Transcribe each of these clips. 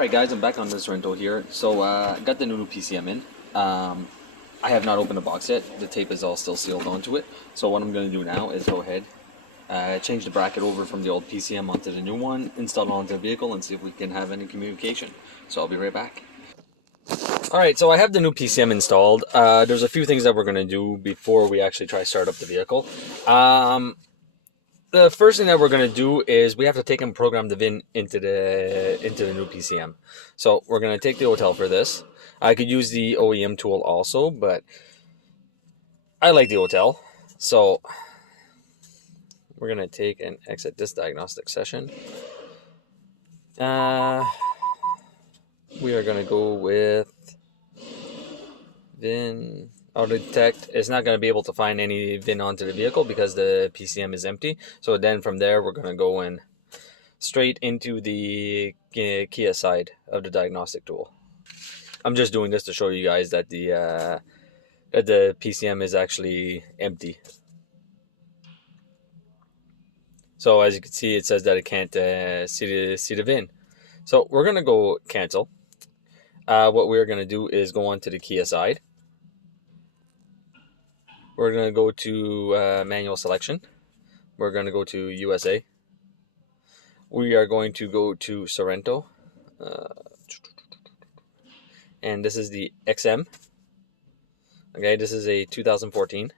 Alright guys, I'm back on this rental here. So I got the new PCM in. I have not opened the box yet. The tape is all still sealed onto it. So what I'm going to do now is go ahead, change the bracket over from the old PCM onto the new one, install it onto the vehicle, and see if we can have any communication. So I'll be right back. Alright, so I have the new PCM installed. There's a few things that we're going to do before we actually try to start up the vehicle. The first thing that we're going to do is we have to take and program the VIN into the new PCM. So we're going to take the hotel for this. I could use the OEM tool also, but I like the hotel. So we're going to take and exit this diagnostic session. We are going to go with VIN. Auto detect is not going to be able to find any VIN onto the vehicle because the PCM is empty. So then from there, we're going to go in straight into the Kia side of the diagnostic tool. I'm just doing this to show you guys that the PCM is actually empty. So as you can see, it says that it can't see the VIN. So we're going to go cancel. What we're going to do is go on to the Kia side. We're going to go to manual selection. We're going to go to USA. We are going to go to Sorento. And this is the XM. Okay, this is a 2014.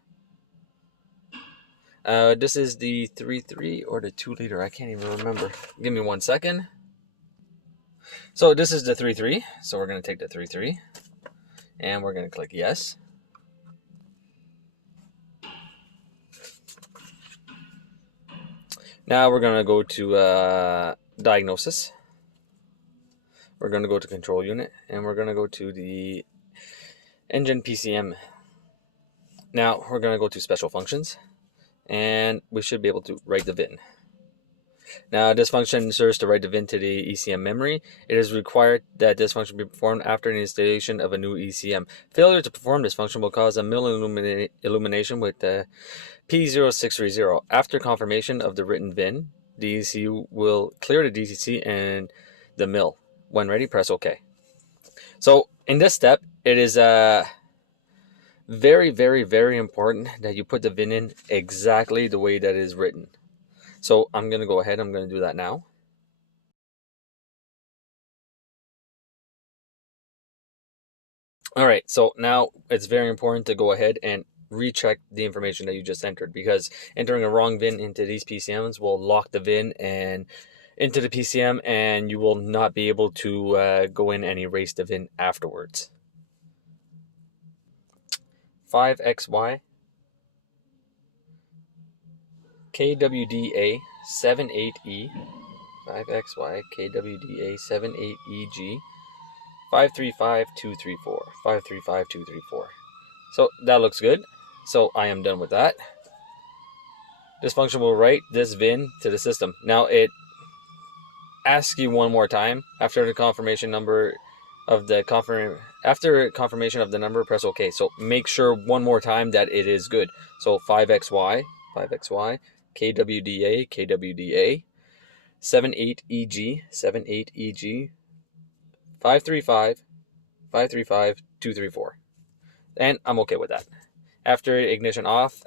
This is the 3.3 or the 2 liter. I can't even remember. Give me 1 second. So this is the 3.3. So we're going to take the 3.3. And we're going to click yes. Now we're going to go to diagnosis. We're going to go to control unit, and we're going to go to the engine PCM. Now we're going to go to special functions, and we should be able to write the VIN. Now this function serves to write the VIN to the ECM memory. It is required that this function be performed after the installation of a new ECM. Failure to perform this function will cause a mill illumination with the P0630. After confirmation of the written VIN, the ECU will clear the DCC and the mill. When ready, press OK. So in this step, it is very, very, very important that you put the VIN in exactly the way that it is written. So I'm going to go ahead. I'm going to do that now. All right. So now it's very important to go ahead and recheck the information that you just entered, because entering a wrong VIN into these PCMs will lock the VIN and into the PCM, and you will not be able to go in and erase the VIN afterwards. 5XY KWDA 78E 5XY KWDA 78EG 535234 535234. So that looks good. So I am done with that. This function will write this VIN to the system. Now it asks you one more time after the confirmation number of the after confirmation of the number, press OK. So make sure one more time that it is good. So 5XY KWDA 78EG 535234, and I'm okay with that. After ignition off,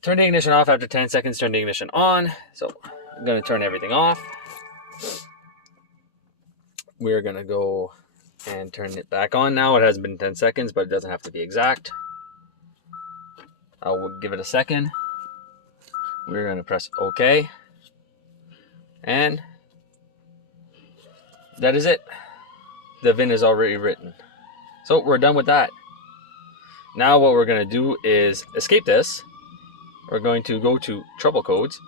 turn the ignition off. After 10 seconds, turn the ignition on. So I'm going to turn everything off. We're going to go and turn it back on now. It has been 10 seconds, but it doesn't have to be exact. I'll give it a second. We're going to press OK. And that is it. The VIN is already written. So we're done with that. Now what we're going to do is escape this. We're going to go to trouble codes,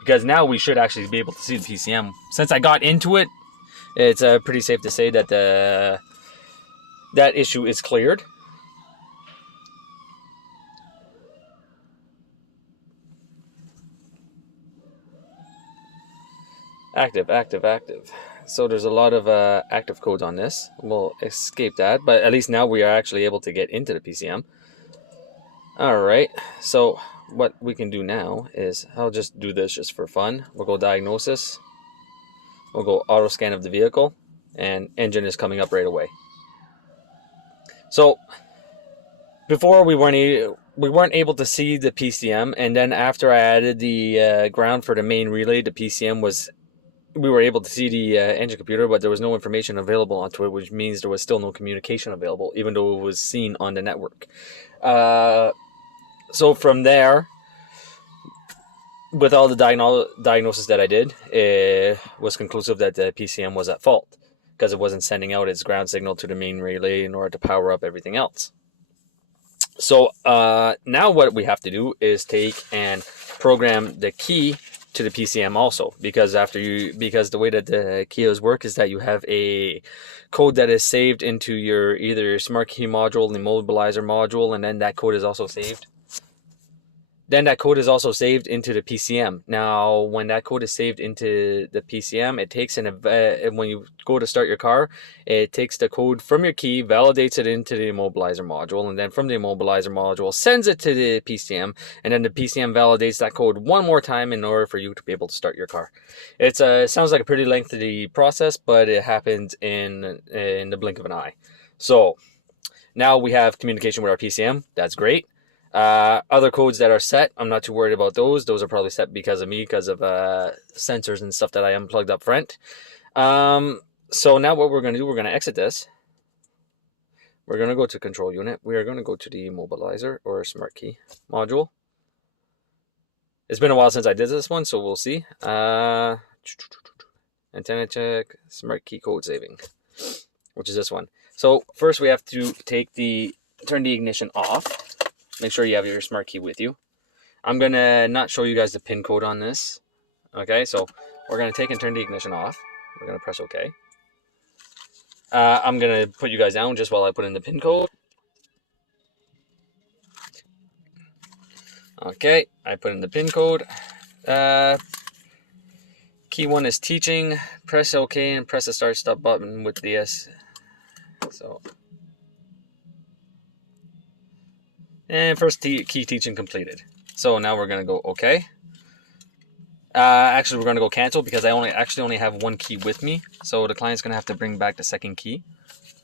because now we should actually be able to see the PCM. Since I got into it, it's pretty safe to say that that issue is cleared. Active. So there's a lot of active codes on this. We'll escape that, but at least now we are actually able to get into the PCM. Alright, so what we can do now is, I'll just do this just for fun. We'll go diagnosis. We'll go auto scan of the vehicle, and engine is coming up right away. So before we weren't able to see the PCM, and then after I added the ground for the main relay, the PCM we were able to see the engine computer, but there was no information available onto it, which means there was still no communication available, even though it was seen on the network. So from there, with all the diagnosis that I did, it was conclusive that the PCM was at fault because it wasn't sending out its ground signal to the main relay in order to power up everything else. So now what we have to do is take and program the key to the PCM also, because the way that the Kias work is that you have a code that is saved into your either your smart key module, Immobilizer module, and then that code is also saved. Then that code is also saved into the PCM. Now, when that code is saved into the PCM, it takes when you go to start your car, it takes the code from your key, validates it into the Immobilizer module, and then from the Immobilizer module, sends it to the PCM, and then the PCM validates that code one more time in order for you to be able to start your car. It sounds like a pretty lengthy process, but it happens in the blink of an eye. So now we have communication with our PCM. That's great. Other codes that are set, I'm not too worried about those. Those are probably set because of me, because of sensors and stuff that I unplugged up front. So now what we're going to do, we're going to exit this. We're going to go to control unit. We are going to go to the Immobilizer or smart key module. It's been a while since I did this one, so we'll see. Antenna check, smart key code saving, which is this one. So first we have to turn the ignition off. Make sure you have your smart key with you. I'm going to not show you guys the pin code on this. Okay, so we're going to take and turn the ignition off. We're going to press OK. I'm going to put you guys down just while I put in the pin code. Okay, I put in the pin code. Key 1 is teaching. Press OK and press the start stop button with the S. So, and first key teaching completed. So now we're going to go OK. Actually, we're going to go cancel because I only have one key with me. So the client's going to have to bring back the second key.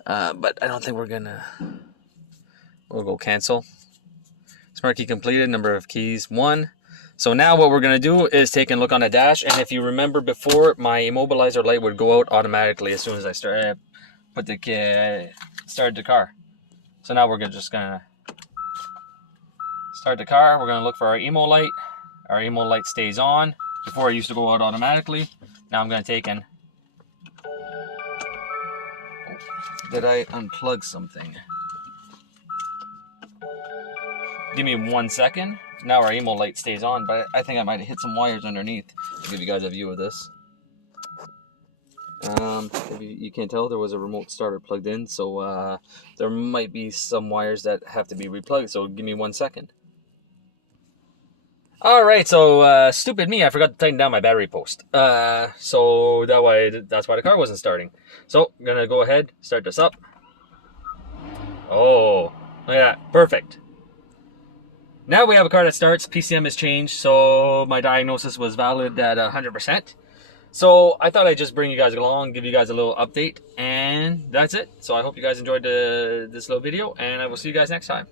But I don't think we're going to... We'll go cancel. Smart key completed. Number of keys, 1. So now what we're going to do is take and look on the dash. And if you remember before, my Immobilizer light would go out automatically as soon as I started the car. So now we're just going to start the car. We're going to look for our Immo light. Our Immo light stays on. Before it used to go out automatically. Now I'm going to take and... Did I unplug something? Give me 1 second. Now our Immo light stays on, but I think I might have hit some wires underneath. I'll give you guys a view of this. If you can't tell, there was a remote starter plugged in, so there might be some wires that have to be replugged, so give me 1 second. Alright, so stupid me, I forgot to tighten down my battery post. So that's why the car wasn't starting. So I'm gonna go ahead, start this up. Oh, look at that, perfect. Now we have a car that starts, PCM has changed, so my diagnosis was valid at 100%. So I thought I'd just bring you guys along, give you guys a little update, and that's it. So I hope you guys enjoyed this little video, and I will see you guys next time.